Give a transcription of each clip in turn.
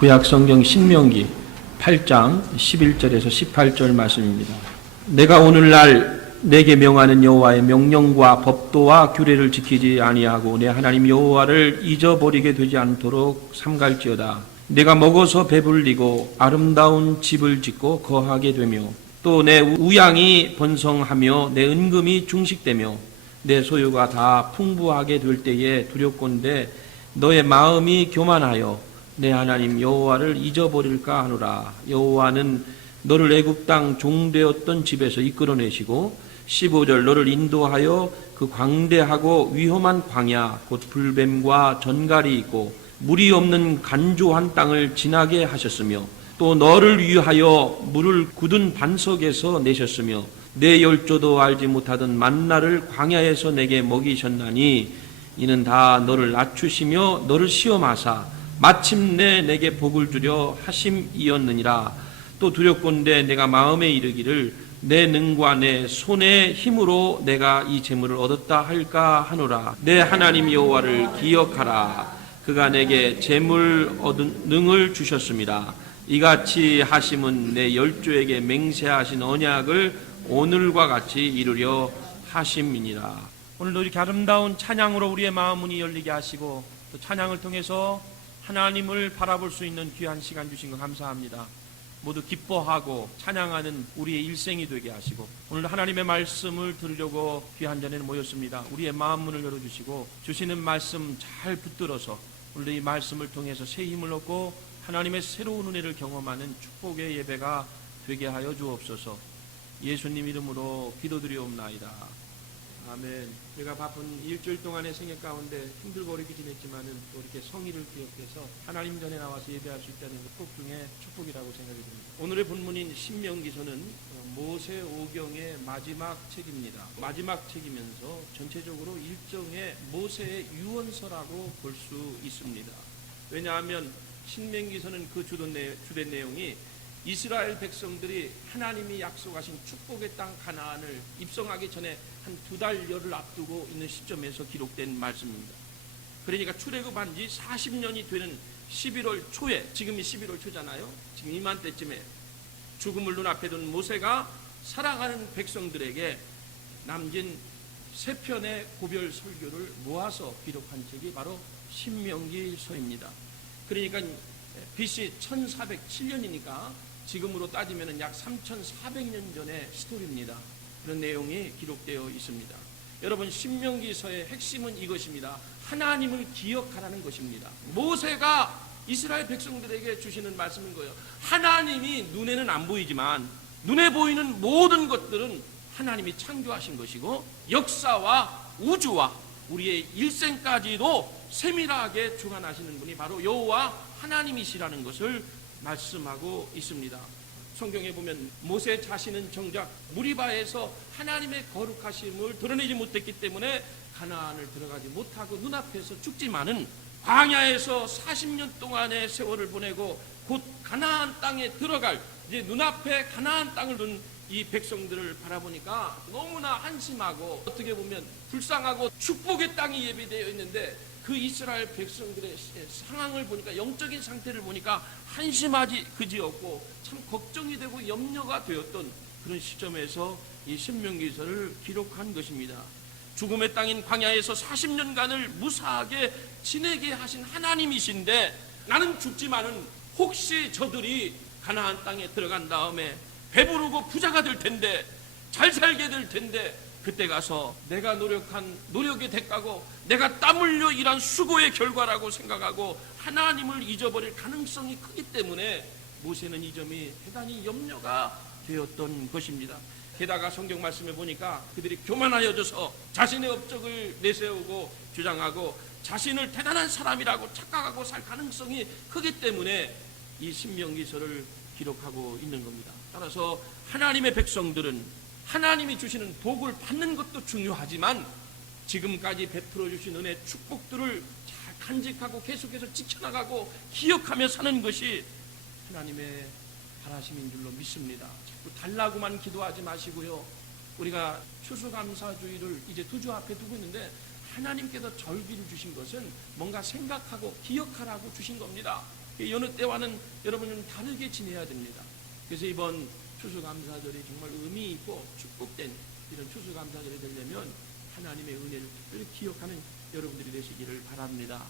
구약성경 신명기 8장 11절에서 18절 말씀입니다. 내가 오늘날 내게 명하는 여호와의 명령과 법도와 규례를 지키지 아니하고 내 하나님 여호와를 잊어버리게 되지 않도록 삼갈지어다. 내가 먹어서 배불리고 아름다운 집을 짓고 거하게 되며 또 내 우양이 번성하며 내 은금이 중식되며 내 소유가 다 풍부하게 될 때에 두렵건대 너의 마음이 교만하여 내 하나님 여호와를 잊어버릴까 하노라. 여호와는 너를 애굽 땅 종되었던 집에서 이끌어내시고 15절 너를 인도하여 그 광대하고 위험한 광야 곧 불뱀과 전갈이 있고 물이 없는 간조한 땅을 지나게 하셨으며 또 너를 위하여 물을 굳은 반석에서 내셨으며 내 열조도 알지 못하던 만나를 광야에서 내게 먹이셨나니 이는 다 너를 낮추시며 너를 시험하사 마침내 내게 복을 주려 하심이었느니라. 또 두렵건대 내가 마음에 이르기를 내 능과 내 손의 힘으로 내가 이 재물을 얻었다 할까 하노라. 내 하나님 여호와를 기억하라. 그가 내게 재물 얻은 능을 주셨습니다. 이같이 하심은 내 열조에게 맹세하신 언약을 오늘과 같이 이루려 하심이니라. 오늘도 이렇게 아름다운 찬양으로 우리의 마음 문이 열리게 하시고 또 찬양을 통해서 하나님을 바라볼 수 있는 귀한 시간 주신 것 감사합니다. 모두 기뻐하고 찬양하는 우리의 일생이 되게 하시고 오늘 하나님의 말씀을 들으려고 귀한 자리에 모였습니다. 우리의 마음 문을 열어주시고 주시는 말씀 잘 붙들어서 오늘 이 말씀을 통해서 새 힘을 얻고 하나님의 새로운 은혜를 경험하는 축복의 예배가 되게 하여 주옵소서. 예수님 이름으로 기도드리옵나이다. 아멘. 제가 바쁜 일주일 동안의 생애 가운데 힘들고 어렵게 지냈지만은 또 이렇게 성의를 기억해서 하나님 전에 나와서 예배할 수 있다는 축복 중에 축복이라고 생각이 듭니다. 오늘의 본문인 신명기서는 모세 오경의 마지막 책입니다. 마지막 책이면서 전체적으로 일종의 모세의 유언서라고 볼 수 있습니다. 왜냐하면 신명기서는 그 주된 내용이 이스라엘 백성들이 하나님이 약속하신 축복의 땅 가나안을 입성하기 전에 한 2달여를 앞두고 있는 시점에서 기록된 말씀입니다. 그러니까 출애굽한 지 40년이 되는 11월 초에, 지금이 11월 초잖아요. 지금 이맘때쯤에 죽음을 눈앞에 둔 모세가 살아가는 백성들에게 남긴 세 편의 고별 설교를 모아서 기록한 책이 바로 신명기서입니다. 그러니까 BC 1407년이니까 지금으로 따지면 약 3400년 전의 스토리입니다. 그런 내용이 기록되어 있습니다. 여러분, 신명기서의 핵심은 이것입니다. 하나님을 기억하라는 것입니다. 모세가 이스라엘 백성들에게 주시는 말씀인 거예요. 하나님이 눈에는 안 보이지만 눈에 보이는 모든 것들은 하나님이 창조하신 것이고 역사와 우주와 우리의 일생까지도 세밀하게 주관하시는 분이 바로 여호와 하나님이시라는 것을 말씀하고 있습니다. 성경에 보면 모세 자신은 정작 무리바에서 하나님의 거룩하심을 드러내지 못했기 때문에 가나안을 들어가지 못하고 눈앞에서 죽지만은 광야에서 40년 동안의 세월을 보내고 곧 가나안 땅에 들어갈 이제 눈앞에 가나안 땅을 둔 이 백성들을 바라보니까 너무나 한심하고 어떻게 보면 불쌍하고 축복의 땅이 예비되어 있는데 그 이스라엘 백성들의 상황을 보니까 영적인 상태를 보니까 한심하지 그지없고 참 걱정이 되고 염려가 되었던 그런 시점에서 이 신명기서를 기록한 것입니다. 죽음의 땅인 광야에서 40년간을 무사하게 지내게 하신 하나님이신데 나는 죽지만은 혹시 저들이 가나안 땅에 들어간 다음에 배부르고 부자가 될 텐데 잘 살게 될 텐데 그때 가서 내가 노력한 노력의 대가고 내가 땀 흘려 일한 수고의 결과라고 생각하고 하나님을 잊어버릴 가능성이 크기 때문에 모세는 이 점이 대단히 염려가 되었던 것입니다. 게다가 성경 말씀에 보니까 그들이 교만하여져서 자신의 업적을 내세우고 주장하고 자신을 대단한 사람이라고 착각하고 살 가능성이 크기 때문에 이 신명기서를 기록하고 있는 겁니다. 따라서 하나님의 백성들은 하나님이 주시는 복을 받는 것도 중요하지만 지금까지 베풀어 주신 은혜 축복들을 잘 간직하고 계속해서 지켜나가고 기억하며 사는 것이 하나님의 바라심인 줄로 믿습니다. 자꾸 달라고만 기도하지 마시고요. 우리가 추수감사주의를 이제 2주 앞에 두고 있는데 하나님께서 절기를 주신 것은 뭔가 생각하고 기억하라고 주신 겁니다. 여느 때와는 여러분 좀 다르게 지내야 됩니다. 그래서 이번 추수감사절이 정말 의미 있고 축복된 이런 추수감사절이 되려면 하나님의 은혜를 특별히 기억하는 여러분들이 되시기를 바랍니다.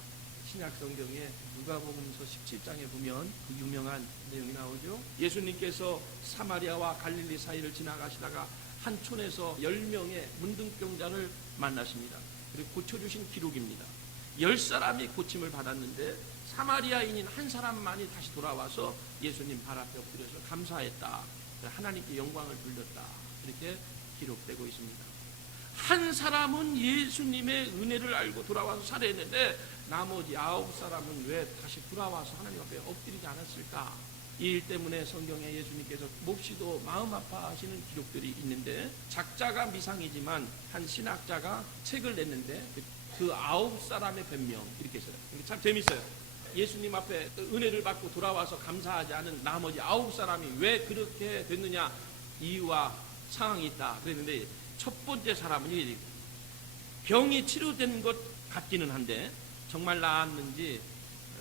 신약 성경에 누가복음서 17장에 보면 그 유명한 내용이 나오죠. 예수님께서 사마리아와 갈릴리 사이를 지나가시다가 한 촌에서 10명의 문둥병자를 만나십니다. 그리고 고쳐주신 기록입니다. 10사람이 고침을 받았는데 사마리아인인 한 사람만이 다시 돌아와서 예수님 발 앞에 엎드려서 감사했다. 하나님께 영광을 돌렸다. 이렇게 기록되고 있습니다. 한 사람은 예수님의 은혜를 알고 돌아와서 살해했는데 나머지 9사람은 왜 다시 돌아와서 하나님 앞에 엎드리지 않았을까? 이 일 때문에 성경에 예수님께서 몹시도 마음 아파하시는 기록들이 있는데 작자가 미상이지만 한 신학자가 책을 냈는데 그 9사람의 변명 이렇게 써요. 참 재밌어요. 예수님 앞에 은혜를 받고 돌아와서 감사하지 않은 나머지 9사람이 왜 그렇게 됐느냐 이유와 상황이 있다 그랬는데 첫 번째 사람은 병이 치료된 것 같기는 한데 정말 나았는지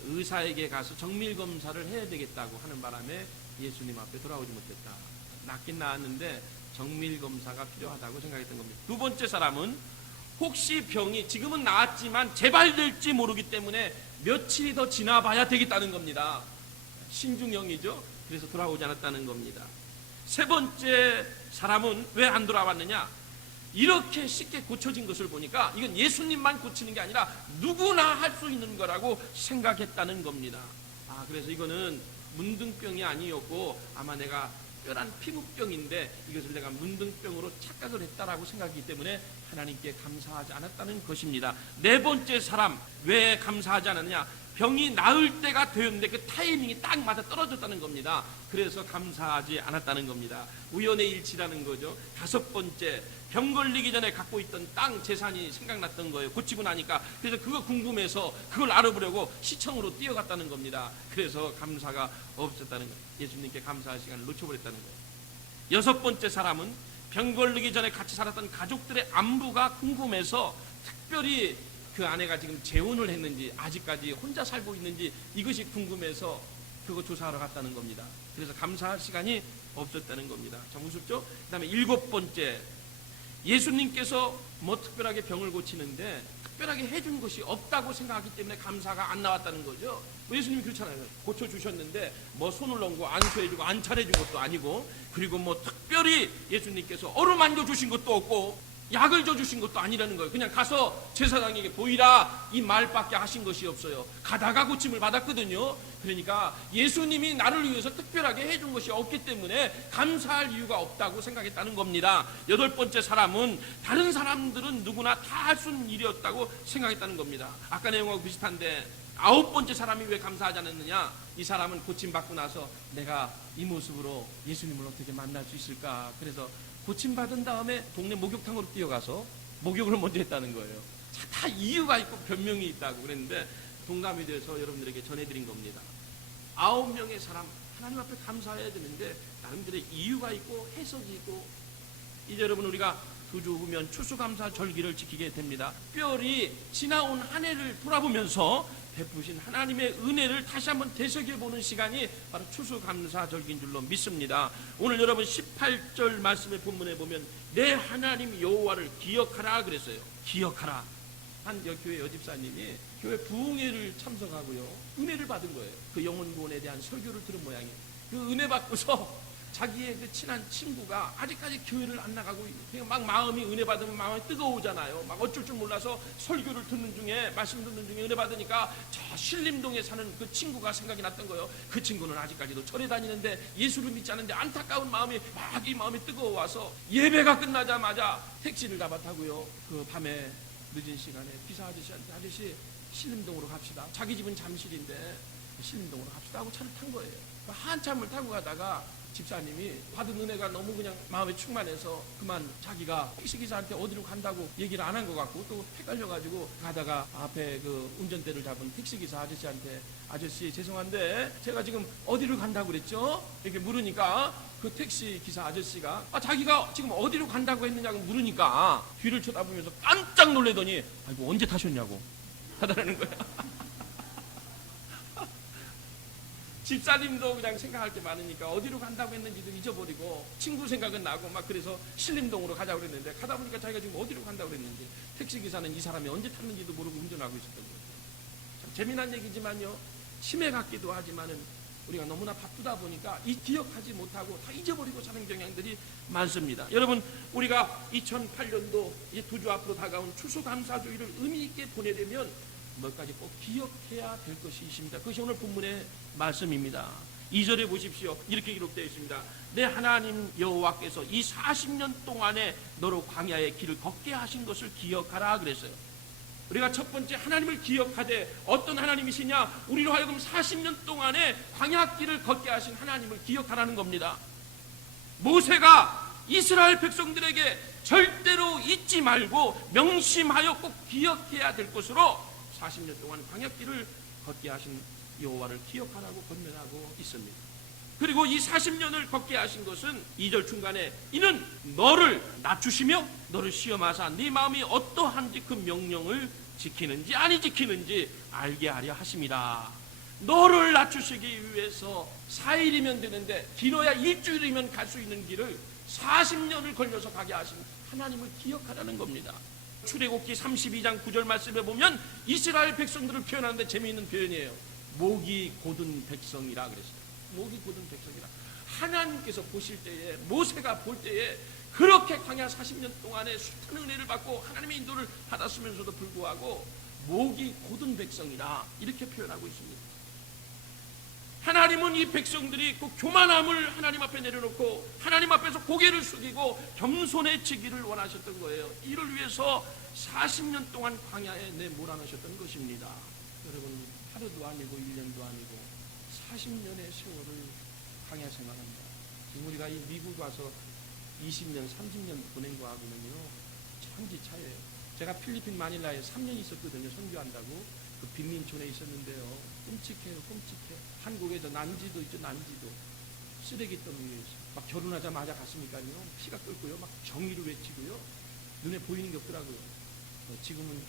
의사에게 가서 정밀검사를 해야 되겠다고 하는 바람에 예수님 앞에 돌아오지 못했다. 낫긴 나았는데 정밀검사가 필요하다고 생각했던 겁니다. 두 번째 사람은 혹시 병이 지금은 나았지만 재발될지 모르기 때문에 며칠이 더 지나봐야 되겠다는 겁니다. 신중형이죠. 그래서 돌아오지 않았다는 겁니다. 세 번째 사람은 왜 안 돌아왔느냐? 이렇게 쉽게 고쳐진 것을 보니까 이건 예수님만 고치는 게 아니라 누구나 할 수 있는 거라고 생각했다는 겁니다. 그래서 이거는 문둥병이 아니었고 아마 내가 뼈란 피부병인데 이것을 내가 문둥병으로 착각을 했다라고 생각하기 때문에 하나님께 감사하지 않았다는 것입니다. 네 번째 사람 왜 감사하지 않았느냐? 병이 나을 때가 되었는데 그 타이밍이 딱 맞아 떨어졌다는 겁니다. 그래서 감사하지 않았다는 겁니다. 우연의 일치라는 거죠. 다섯 번째, 병 걸리기 전에 갖고 있던 땅 재산이 생각났던 거예요. 고치고 나니까. 그래서 그거 궁금해서 그걸 알아보려고 시청으로 뛰어갔다는 겁니다. 그래서 감사가 없었다는 거예요. 예수님께 감사할 시간을 놓쳐버렸다는 거예요. 여섯 번째 사람은 병 걸리기 전에 같이 살았던 가족들의 안부가 궁금해서 특별히 그 아내가 지금 재혼을 했는지 아직까지 혼자 살고 있는지 이것이 궁금해서 그거 조사하러 갔다는 겁니다. 그래서 감사할 시간이 없었다는 겁니다. 참 우습죠? 그 다음에 일곱 번째, 예수님께서 뭐 특별하게 병을 고치는데 특별하게 해준 것이 없다고 생각하기 때문에 감사가 안 나왔다는 거죠. 예수님이 그렇잖아요. 고쳐주셨는데 뭐 손을 얹고 안수해주고 안찰해준 것도 아니고, 그리고 뭐 특별히 예수님께서 어루만져 주신 것도 없고 약을 줘주신 것도 아니라는 거예요. 그냥 가서 제사장에게 보이라 이 말밖에 하신 것이 없어요. 가다가 고침을 받았거든요. 그러니까 예수님이 나를 위해서 특별하게 해준 것이 없기 때문에 감사할 이유가 없다고 생각했다는 겁니다. 여덟 번째 사람은 다른 사람들은 누구나 다 할 수 있는 일이었다고 생각했다는 겁니다. 아까 내용하고 비슷한데 아홉 번째 사람이 왜 감사하지 않았느냐? 이 사람은 고침받고 나서 내가 이 모습으로 예수님을 어떻게 만날 수 있을까? 그래서 고침받은 다음에 동네 목욕탕으로 뛰어가서 목욕을 먼저 했다는 거예요. 다 이유가 있고 변명이 있다고 그랬는데 동감이 돼서 여러분들에게 전해드린 겁니다. 9명의 사람 하나님 앞에 감사해야 되는데 나름대로의 이유가 있고 해석이 있고, 이제 여러분 우리가 2주 후면 추수감사 절기를 지키게 됩니다. 특별히 지나온 한 해를 돌아보면서 베푸신 하나님의 은혜를 다시 한번 되새겨보는 시간이 바로 추수감사 절기인 줄로 믿습니다. 오늘 여러분 18절 말씀의 본문에 보면 내 하나님 여호와를 기억하라 그랬어요. 기억하라. 한 교회 여집사님이 교회 부흥회를 참석하고요, 은혜를 받은 거예요. 그 영혼구원에 대한 설교를 들은 모양이에요. 그 은혜 받고서 자기의 그 친한 친구가 아직까지 교회를 안 나가고 그냥 막 마음이 은혜 받으면 마음이 뜨거우잖아요. 막 어쩔 줄 몰라서 설교를 듣는 중에 말씀 듣는 중에 은혜 받으니까 저 신림동에 사는 그 친구가 생각이 났던 거예요. 그 친구는 아직까지도 절에 다니는데 예수를 믿지 않는데 안타까운 마음이 막 이 마음이 뜨거워와서 예배가 끝나자마자 택시를 잡았다고요. 그 밤에 늦은 시간에 기사 아저씨한테 아저씨 신림동으로 갑시다. 자기 집은 잠실인데 신림동으로 갑시다 하고 차를 탄 거예요. 한참을 타고 가다가 집사님이 받은 은혜가 너무 그냥 마음에 충만해서 그만 자기가 택시기사한테 어디로 간다고 얘기를 안 한 것 같고 또 헷갈려가지고 가다가 앞에 그 운전대를 잡은 택시기사 아저씨한테 아저씨 죄송한데 제가 지금 어디로 간다고 그랬죠? 이렇게 물으니까 그 택시기사 아저씨가 자기가 지금 어디로 간다고 했느냐고 물으니까 뒤를 쳐다보면서 깜짝 놀래더니 아이고 언제 타셨냐고 하더라는 거야. 집사님도 그냥 생각할 게 많으니까 어디로 간다고 했는지도 잊어버리고 친구 생각은 나고 막 그래서 신림동으로 가자고 그랬는데 가다 보니까 자기가 지금 어디로 간다고 그랬는지 택시기사는 이 사람이 언제 탔는지도 모르고 운전하고 있었던 거예요. 참 재미난 얘기지만요, 치매 같기도 하지만은 우리가 너무나 바쁘다 보니까 이 기억하지 못하고 다 잊어버리고 사는 경향들이 많습니다. 여러분, 우리가 2008년도 두 주 앞으로 다가온 추수감사주의를 의미 있게 보내려면 몇 가지 꼭 기억해야 될 것이 있습니다. 그것이 오늘 본문의 말씀입니다. 2절에 보십시오. 이렇게 기록되어 있습니다. 내 하나님 여호와께서 이 40년 동안에 너로 광야의 길을 걷게 하신 것을 기억하라 그랬어요. 우리가 첫 번째 하나님을 기억하되 어떤 하나님이시냐? 우리로 하여금 40년 동안에 광야길을 걷게 하신 하나님을 기억하라는 겁니다. 모세가 이스라엘 백성들에게 절대로 잊지 말고 명심하여 꼭 기억해야 될 것으로 40년 동안 광야길을 걷게 하신 여호와를 기억하라고 권면하고 있습니다. 그리고 이 40년을 걷게 하신 것은 2절 중간에 이는 너를 낮추시며 너를 시험하사 네 마음이 어떠한지 그 명령을 지키는지 아니 지키는지 알게 하려 하심이라. 너를 낮추시기 위해서 4일이면 되는데 길어야 일주일이면 갈 수 있는 길을 40년을 걸려서 가게 하신 하나님을 기억하라는 겁니다. 출애굽기 32장 9절 말씀에 보면 이스라엘 백성들을 표현하는데 재미있는 표현이에요. 목이 곧은 백성이라 그랬어요. 목이 곧은 백성이라. 하나님께서 보실 때에, 모세가 볼 때에 그렇게 광야 40년 동안에 숱한 은혜를 받고 하나님의 인도를 받았으면서도 불구하고 목이 곧은 백성이라 이렇게 표현하고 있습니다. 하나님은 이 백성들이 그 교만함을 하나님 앞에 내려놓고 하나님 앞에서 고개를 숙이고 겸손해지기를 원하셨던 거예요. 이를 위해서 40년 동안 광야에 내몰아넣으셨던 것입니다. 여러분, 하루도 아니고 1년도 아니고 40년의 세월을 광야 생활합니다. 지금 우리가 이 미국 와서 20년, 30년 보낸 거하고는요 천지차예요. 제가 필리핀 마닐라에 3년 있었거든요. 선교한다고. 그 빈민촌에 있었는데요, 끔찍해요. 끔찍해. 한국에서 난지도 있죠. 난지도 쓰레기통 위에 막 결혼하자마자 갔으니까요 피가 끓고요, 막 정의를 외치고요, 눈에 보이는 게 없더라고요. 지금은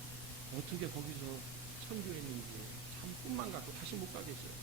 어떻게 거기서 선교했는지 참 꿈만 갖고 다시 못 가겠어요.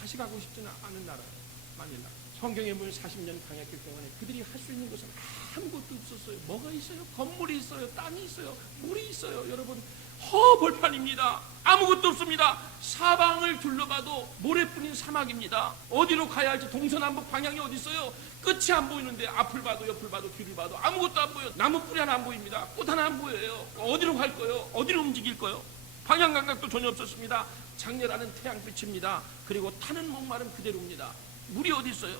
다시 가고 싶지는 않은 나라예요, 마닐라. 성경에 보면 40년 광야길 동안에 그들이 할 수 있는 것은 아무것도 없었어요. 뭐가 있어요? 건물이 있어요, 땅이 있어요, 물이 있어요. 여러분, 허벌판입니다. 아무것도 없습니다. 사방을 둘러봐도 모래뿐인 사막입니다. 어디로 가야 할지 동서남북 방향이 어디 있어요? 끝이 안 보이는데 앞을 봐도 옆을 봐도 뒤를 봐도 아무것도 안 보여요. 나무 뿌리 하나 안 보입니다. 꽃 하나 안 보여요. 어디로 갈 거예요? 어디로 움직일 거예요? 방향 감각도 전혀 없었습니다. 장렬하는 태양빛입니다. 그리고 타는 목마름 그대로입니다. 물이 어디 있어요?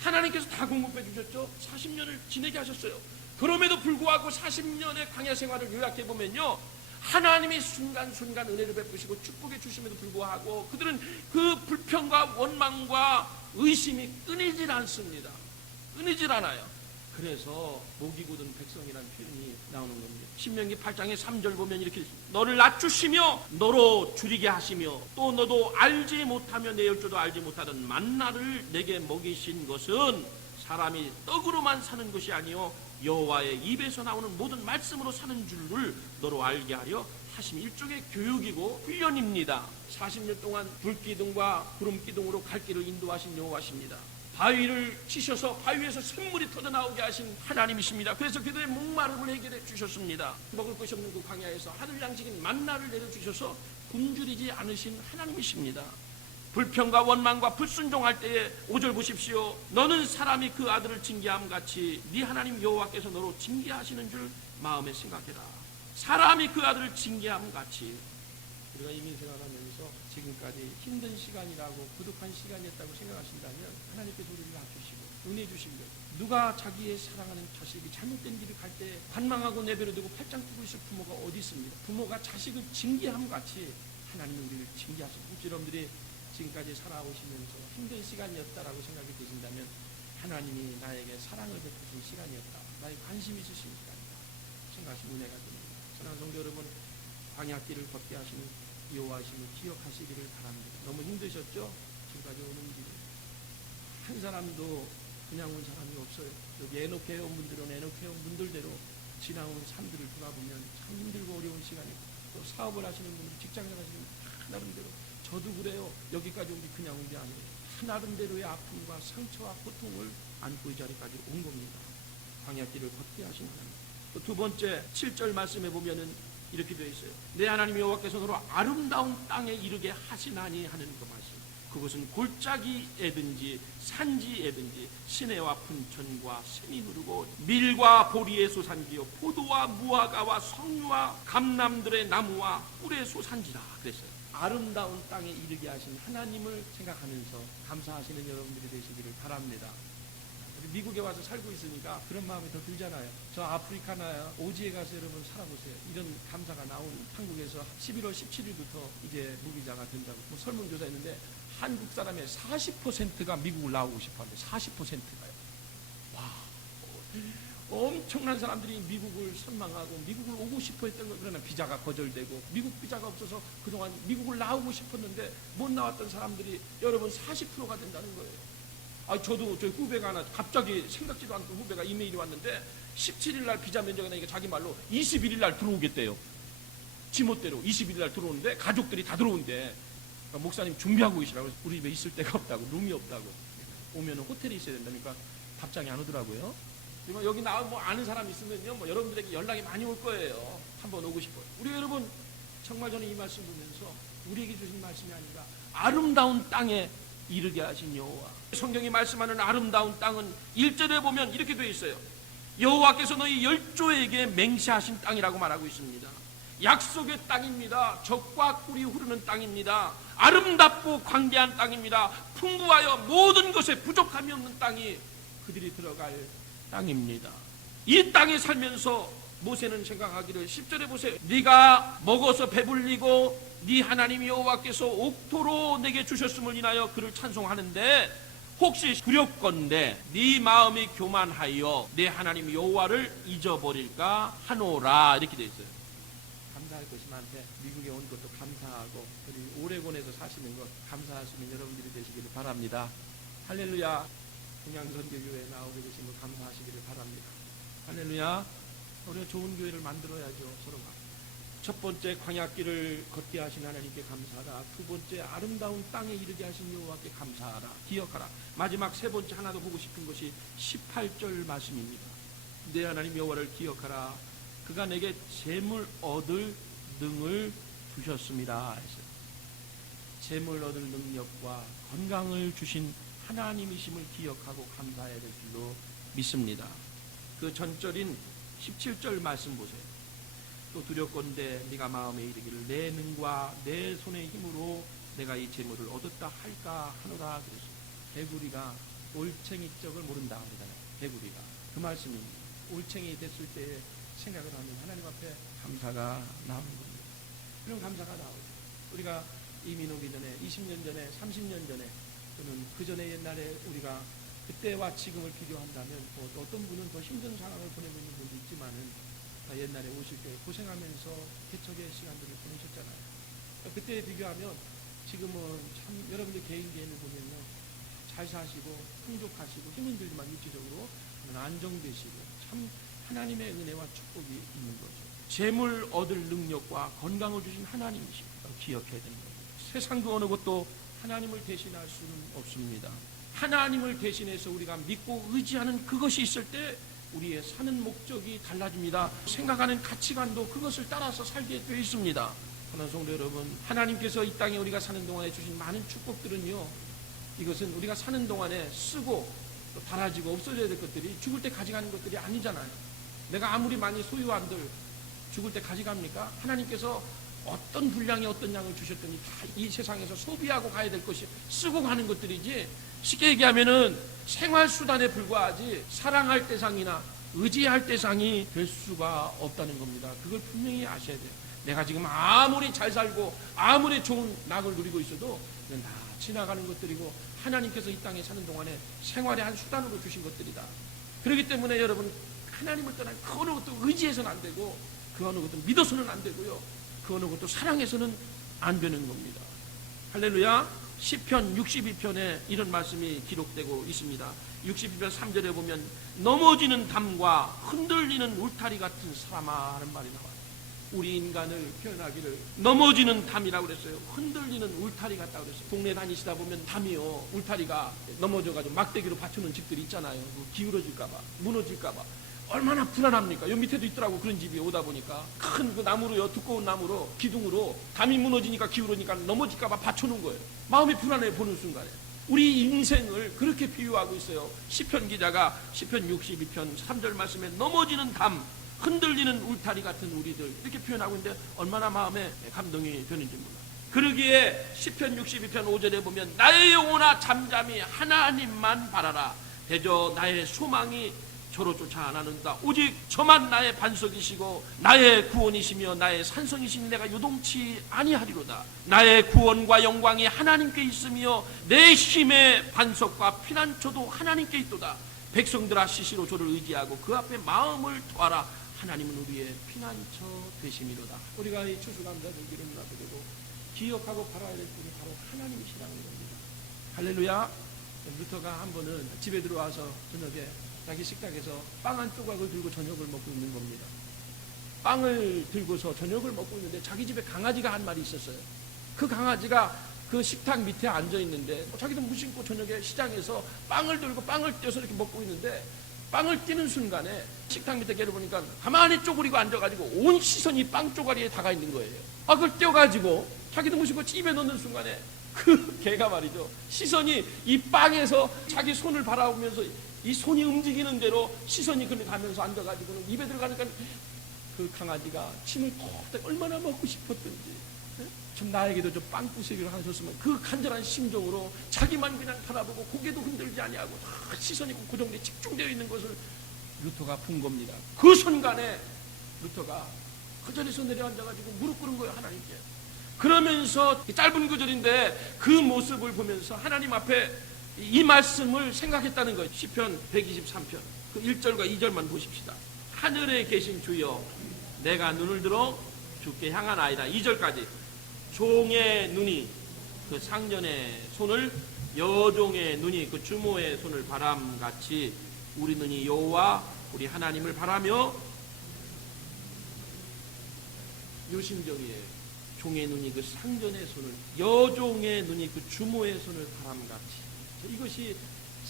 하나님께서 다 공급해 주셨죠. 40년을 지내게 하셨어요. 그럼에도 불구하고 40년의 광야 생활을 요약해보면요, 하나님이 순간순간 은혜를 베푸시고 축복해 주심에도 불구하고 그들은 그 불평과 원망과 의심이 끊이질 않습니다. 끊이질 않아요. 그래서 목이 곧은 백성이라는 표현이 나오는 겁니다. 신명기 8장의 3절 보면 이렇게 있습니다. 너를 낮추시며 너로 줄이게 하시며 또 너도 알지 못하며 내일 줄도 알지 못하던 만나를 내게 먹이신 것은 사람이 떡으로만 사는 것이 아니요 여호와의 입에서 나오는 모든 말씀으로 사는 줄을 너로 알게 하려 하심. 일종의 교육이고 훈련입니다. 40년 동안 불기둥과 구름기둥으로 갈 길을 인도하신 여호와십니다. 바위를 치셔서 바위에서 샘물이 터져나오게 하신 하나님이십니다. 그래서 그들의 목마름을 해결해 주셨습니다. 먹을 것이 없는 그 광야에서 하늘 양식인 만나를 내려주셔서 굶주리지 않으신 하나님이십니다. 불평과 원망과 불순종할 때에 5절 보십시오. 너는 사람이 그 아들을 징계함 같이 네 하나님 여호와께서 너로 징계하시는 줄 마음에 생각해라. 사람이 그 아들을 징계함 같이. 우리가 이민 생활하면서 지금까지 힘든 시간이라고 부족한 시간이었다고 생각하신다면 하나님께서 우리를 낮추시고 은혜 주신 것. 누가 자기의 사랑하는 자식이 잘못된 길을 갈 때 관망하고 내버려두고 팔짱 끼고 있을 부모가 어디 있습니다. 부모가 자식을 징계함 같이 하나님이 우리를 징계하시고, 혹시 여러분들이 지금까지 살아오시면서 힘든 시간이었다라고 생각이 되신다면 하나님이 나에게 사랑을 베푸신 시간이었다, 나의 관심이 있으신 시간이다 생각하시면 은혜가 됩니다. 사랑하는 성도 여러분, 광야길을 걷게 하시는 여호와이심을 기억하시기를 바랍니다. 너무 힘드셨죠? 지금까지 오는 길에 한 사람도 그냥 온 사람이 없어요. 여기 에녹해 온 분들은 에녹해 온 분들대로 지나온 삶들을 돌아보면 참 힘들고 어려운 시간이고, 또 사업을 하시는 분들, 직장을 하시는 분들 나름대로 저도 그래요. 여기까지 온 게 그냥 온 게 아니에요. 나름대로의 아픔과 상처와 고통을 안고 이 자리까지 온 겁니다. 광야길을 걷게 하신 하나님. 두 번째 7절 말씀에 보면은 이렇게 되어 있어요. 내 하나님 여호와께서 너로 아름다운 땅에 이르게 하시나니 하는 그 말씀. 그것은 골짜기에든지 산지에든지 시내와 분천과 샘이 흐르고 밀과 보리의 소산지요 포도와 무화과와 석류와 감람들의 나무와 꿀의 소산지라 그랬어요. 아름다운 땅에 이르게 하신 하나님을 생각하면서 감사하시는 여러분들이 되시기를 바랍니다. 미국에 와서 살고 있으니까 그런 마음이 더 들잖아요. 저 아프리카나 오지에 가서 여러분 살아보세요. 이런 감사가 나온 한국에서 11월 17일부터 이제 무비자가 된다고 설문조사했는데 한국 사람의 40%가 미국을 나오고 싶어한대. 40%가요. 와, 엄청난 사람들이 미국을 선망하고 미국을 오고 싶어 했던 거. 그러나 비자가 거절되고 미국 비자가 없어서 그동안 미국을 나오고 싶었는데 못 나왔던 사람들이 여러분 40%가 된다는 거예요. 저도 저희 후배가 하나 갑자기 생각지도 않던 후배가 이메일이 왔는데 17일 날 비자 면접이 나니까 자기 말로 21일 날 들어오겠대요. 지멋대로 21일 날 들어오는데 가족들이 다 들어온대. 그러니까 목사님 준비하고 계시라고. 우리 집에 있을 데가 없다고, 룸이 없다고. 오면 호텔에 있어야 된다니까 답장이 안 오더라고요. 여기 나와 뭐 아는 사람 있으면요, 뭐 여러분들에게 연락이 많이 올 거예요. 한번 오고 싶어요. 우리 여러분 정말 저는 이 말씀 보면서 우리에게 주신 말씀이 아니라 아름다운 땅에 이르게 하신 여호와. 성경이 말씀하는 아름다운 땅은 1절에 보면 이렇게 되어 있어요. 여호와께서 너희 열조에게 맹세하신 땅이라고 말하고 있습니다. 약속의 땅입니다. 젖과 꿀이 흐르는 땅입니다. 아름답고 광대한 땅입니다. 풍부하여 모든 것에 부족함이 없는 땅이 그들이 들어갈 땅입니다. 이 땅에 살면서 모세는 생각하기를 10절에 보세요. 네가 먹어서 배불리고 네 하나님 여호와께서 옥토로 내게 주셨음을 인하여 그를 찬송하는데 혹시 두렵건대 네 마음이 교만하여 내 하나님 여호와를 잊어버릴까 하노라. 이렇게 돼 있어요. 감사할 것이 많대. 미국에 온 것도 감사하고 우리 오레곤에서 사시는 것 감사하시는 여러분들이 되시기를 바랍니다. 할렐루야. 동양선교교회에 나오게 되신 것 감사하시기를 바랍니다. 할렐루야. 우리가 좋은 교회를 만들어야죠. 서로가. 첫 번째 광야길을 걷게 하신 하나님께 감사하라. 두 번째 아름다운 땅에 이르게 하신 여호와께 감사하라. 기억하라. 마지막 세 번째 하나 더 보고 싶은 것이 18절 말씀입니다. 내 하나님 여호와를 기억하라. 그가 내게 재물 얻을 능을 주셨습니다 했어요. 재물 얻을 능력과 건강을 주신 하나님이심을 기억하고 감사해야 될 줄로 믿습니다. 그 전절인 17절 말씀 보세요. 또 두렵건대 네가 마음에 이르기를 내 능과 내 손의 힘으로 내가 이 재물을 얻었다 할까 하노라 그랬어요. 개구리가 올챙이 적을 모른다 그러잖아요. 개구리가 그 말씀입니다. 올챙이 됐을 때 생각을 하면 하나님 앞에 감사가 나오는 겁니다. 그런 감사가 나오죠. 우리가 이민 오기 전에 20년 전에 30년 전에 또는 그 전에 옛날에 우리가 그때와 지금을 비교한다면 또 어떤 분은 더 힘든 상황을 보내고 있는 분도 있지만은 옛날에 오실 때 고생하면서 개척의 시간들을 보내셨잖아요. 그때에 비교하면 지금은 참 여러분들 개인을 보면요, 잘 사시고 풍족하시고 힘은 들지만 육체적으로 안정되시고 참 하나님의 은혜와 축복이 있는 거죠. 재물 얻을 능력과 건강을 주신 하나님이십니다. 기억해야 되는 겁니다. 세상 그 어느 것도 하나님을 대신할 수는 없습니다. 하나님을 대신해서 우리가 믿고 의지하는 그것이 있을 때 우리의 사는 목적이 달라집니다. 생각하는 가치관도 그것을 따라서 살게 되어 있습니다. 그러나 성도 여러분, 하나님께서 이 땅에 우리가 사는 동안에 주신 많은 축복들은요, 이것은 우리가 사는 동안에 쓰고 또 달아지고 없어져야 될 것들이 죽을 때 가져가는 것들이 아니잖아요. 내가 아무리 많이 소유한들 죽을 때 가져갑니까? 하나님께서 어떤 분량의 어떤 양을 주셨더니 다 이 세상에서 소비하고 가야 될 것이 쓰고 가는 것들이지, 쉽게 얘기하면은 생활수단에 불과하지 사랑할 대상이나 의지할 대상이 될 수가 없다는 겁니다. 그걸 분명히 아셔야 돼요. 내가 지금 아무리 잘 살고 아무리 좋은 낙을 누리고 있어도 그건 다 지나가는 것들이고 하나님께서 이 땅에 사는 동안에 생활의 한 수단으로 주신 것들이다. 그렇기 때문에 여러분, 하나님을 떠난 그 어느 것도 의지해서는 안 되고 그 어느 것도 믿어서는 안 되고요, 그 어느 것도 사랑해서는 안 되는 겁니다. 할렐루야. 시편 62편에 이런 말씀이 기록되고 있습니다. 62편 3절에 보면 넘어지는 담과 흔들리는 울타리 같은 사람아 하는 말이 나와요. 우리 인간을 표현하기를 넘어지는 담이라고 그랬어요. 흔들리는 울타리 같다고 그랬어요. 동네 다니시다 보면 담이요, 울타리가 넘어져가지고 막대기로 받쳐놓은 집들이 있잖아요. 기울어질까봐, 무너질까봐 얼마나 불안합니까? 요 밑에도 있더라고. 그런 집이 오다 보니까 큰 그 나무로요, 두꺼운 나무로 기둥으로 담이 무너지니까 기울으니까 넘어질까봐 받쳐놓은 거예요. 마음이 불안해 보는 순간에. 우리 인생을 그렇게 비유하고 있어요. 시편 기자가 시편 62편 3절 말씀에 넘어지는 담, 흔들리는 울타리 같은 우리들 이렇게 표현하고 있는데 얼마나 마음에 감동이 되는지 몰라. 그러기에 시편 62편 5절에 보면 나의 영혼아 잠잠히 하나님만 바라라. 대저 나의 소망이 저로 쫓아 안 하는다. 오직 저만 나의 반석이시고 나의 구원이시며 나의 산성이시니 내가 요동치 아니하리로다. 나의 구원과 영광이 하나님께 있으며 내 힘의 반석과 피난처도 하나님께 있도다. 백성들아 시시로 저를 의지하고 그 앞에 마음을 토하라. 하나님은 우리의 피난처 되심이로다. 우리가 이 추수감사절기를 눈앞에 두고 기억하고 바라야 될 분이 바로 하나님이시라는 겁니다. 할렐루야. 루터가 한 번은 집에 들어와서 저녁에 자기 식탁에서 빵 한 조각을 들고 저녁을 먹고 있는 겁니다. 빵을 들고서 저녁을 먹고 있는데 자기 집에 강아지가 한 마리 있었어요. 그 강아지가 그 식탁 밑에 앉아 있는데 자기도 무심코 저녁에 시장에서 빵을 들고 빵을 떼서 이렇게 먹고 있는데 빵을 띄는 순간에 식탁 밑에 개를 보니까 가만히 쪼그리고 앉아가지고 온 시선이 빵 쪼가리에 다가 있는 거예요. 그걸 떼어가지고 자기도 무심코 입에 넣는 순간에 그 개가 말이죠, 시선이 이 빵에서 자기 손을 바라보면서 이 손이 움직이는 대로 시선이 그렇게 가면서 앉아가지고는 입에 들어가니까 그 강아지가 침을 콕 얼마나 먹고 싶었던지, 좀 나에게도 좀 빵 부수기를 하셨으면 그 간절한 심정으로 자기만 그냥 바라보고 고개도 흔들지 아니하고 시선이 고정돼 집중되어 있는 것을 루터가 본 겁니다. 그 순간에 루터가 그 자리에서 내려앉아가지고 무릎 꿇은 거예요, 하나님께. 그러면서 짧은 구절인데 그 모습을 보면서 하나님 앞에 이 말씀을 생각했다는 거예요. 시편 123편 그 1절과 2절만 보십시다. 하늘에 계신 주여 내가 눈을 들어 주께 향하나이다. 2절까지 종의 눈이 그 상전의 손을, 여종의 눈이 그 주모의 손을 바람같이 우리 눈이 여호와 우리 하나님을 바라며, 요 심정이에요. 종의 눈이 그 상전의 손을, 여종의 눈이 그 주모의 손을 바람같이. 이것이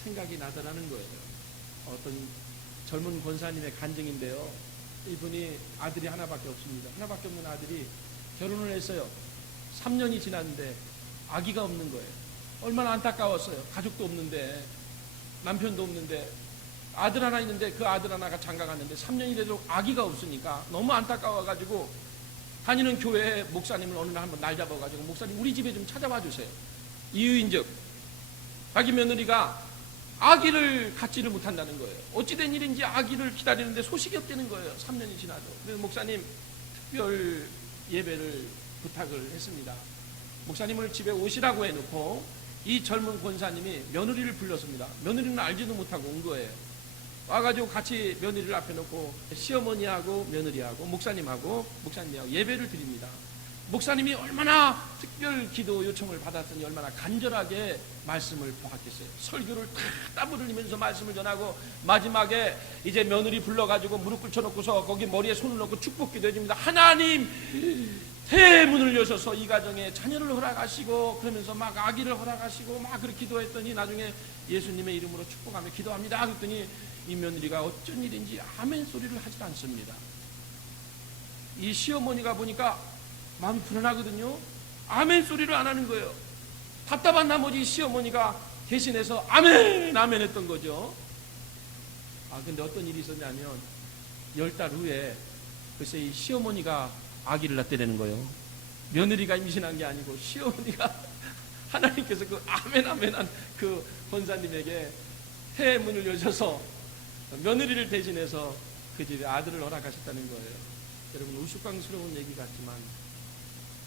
생각이 나더라는 거예요. 어떤 젊은 권사님의 간증인데요. 이분이 아들이 하나밖에 없습니다. 하나밖에 없는 아들이 결혼을 했어요. 3년이 지났는데 아기가 없는 거예요. 얼마나 안타까웠어요. 가족도 없는데, 남편도 없는데, 아들 하나 있는데 그 아들 하나가 장가 갔는데 3년이 돼도 아기가 없으니까 너무 안타까워가지고 다니는 교회 목사님을 어느 날 한번 날 잡아가지고, 목사님 우리 집에 좀 찾아와 주세요. 이유인즉 자기 며느리가 아기를 갖지를 못한다는 거예요. 어찌된 일인지 아기를 기다리는데 소식이 없다는 거예요. 3년이 지나도. 그래서 목사님 특별 예배를 부탁을 했습니다. 목사님을 집에 오시라고 해놓고 이 젊은 권사님이 며느리를 불렀습니다. 며느리는 알지도 못하고 온 거예요. 와가지고 같이 며느리를 앞에 놓고 시어머니하고 며느리하고 목사님하고 예배를 드립니다. 목사님이 얼마나 특별 기도 요청을 받았더니 얼마나 간절하게 말씀을 보았겠어요. 설교를 땀을 흘리면서 말씀을 전하고 마지막에 이제 며느리 불러가지고 무릎 꿇혀놓고서 거기 머리에 손을 넣고 축복기도 해줍니다. 하나님 새해 문을 여셔서 이 가정에 자녀를 허락하시고, 그러면서 막 아기를 허락하시고 막 그렇게 기도했더니 나중에 예수님의 이름으로 축복하며 기도합니다. 그랬더니 이 며느리가 어쩐 일인지 아멘 소리를 하지도 않습니다. 이 시어머니가 보니까 마음이 불안하거든요. 아멘 소리를 안 하는 거예요. 답답한 나머지 시어머니가 대신해서 아멘 아멘 했던 거죠. 근데 어떤 일이 있었냐면 10달 후에 글쎄 이 시어머니가 아기를 낳게 거예요. 며느리가 임신한 게 아니고 시어머니가 하나님께서 그 아멘 아멘한 그 권사님에게 해의 문을 여셔서 며느리를 대신해서 그 집에 아들을 허락하셨다는 거예요. 여러분 우스꽝스러운 얘기 같지만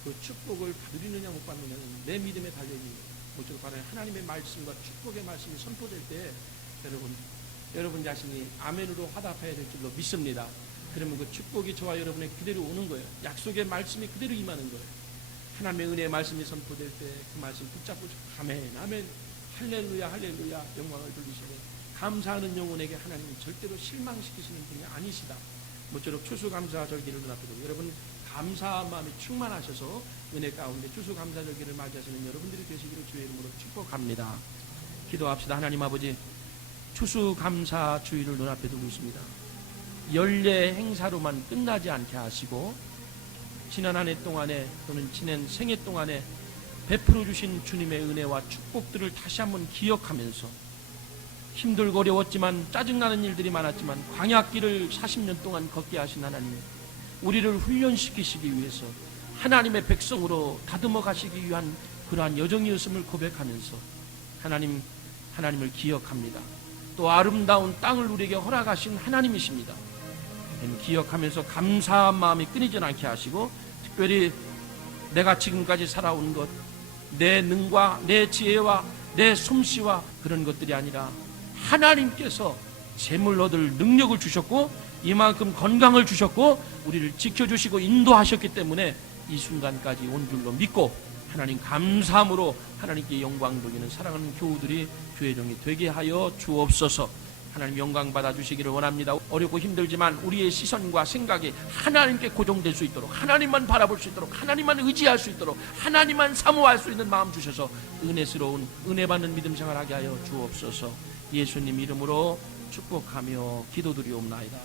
그 축복을 받으느냐 못 받느냐는 내 믿음에 달려있는 거예요. 모쪼록 바로 하나님의 말씀과 축복의 말씀이 선포될 때 여러분 자신이 아멘으로 화답해야 될 줄로 믿습니다. 그러면 그 축복이 저와 여러분의 그대로 오는 거예요. 약속의 말씀이 그대로 임하는 거예요. 하나님의 은혜의 말씀이 선포될 때 그 말씀 붙잡고 아멘 아멘 할렐루야 할렐루야 영광을 돌리시고, 감사하는 영혼에게 하나님은 절대로 실망시키시는 분이 아니시다. 모쪼록 추수감사 절기를 눈앞에 두고 여러분 감사한 마음이 충만하셔서 은혜 가운데 추수감사절기를 맞이하시는 여러분들이 되시기를 주의 이름으로 축복합니다. 기도합시다. 하나님 아버지, 추수감사 주일을 눈앞에 두고 있습니다. 연례 행사로만 끝나지 않게 하시고 지난 한 해 동안에 또는 지난 생애 동안에 베풀어 주신 주님의 은혜와 축복들을 다시 한번 기억하면서 힘들고 어려웠지만 짜증나는 일들이 많았지만 광야길을 40년 동안 걷게 하신 하나님, 우리를 훈련시키시기 위해서 하나님의 백성으로 다듬어 가시기 위한 그러한 여정이었음을 고백하면서 하나님을 기억합니다. 또 아름다운 땅을 우리에게 허락하신 하나님이십니다. 기억하면서 감사한 마음이 끊이지 않게 하시고, 특별히 내가 지금까지 살아온 것, 내 능과 내 지혜와 내 솜씨와 그런 것들이 아니라 하나님께서 재물 얻을 능력을 주셨고 이만큼 건강을 주셨고 우리를 지켜주시고 인도하셨기 때문에 이 순간까지 온 줄로 믿고 하나님 감사함으로 하나님께 영광 돌리는 사랑하는 교우들이 주의 종이 되게 하여 주옵소서. 하나님 영광 받아주시기를 원합니다. 어렵고 힘들지만 우리의 시선과 생각이 하나님께 고정될 수 있도록, 하나님만 바라볼 수 있도록, 하나님만 의지할 수 있도록, 하나님만 사모할 수 있는 마음 주셔서 은혜스러운 은혜받는 믿음 생활하게 하여 주옵소서. 예수님 이름으로 축복하며 기도드리옵나이다.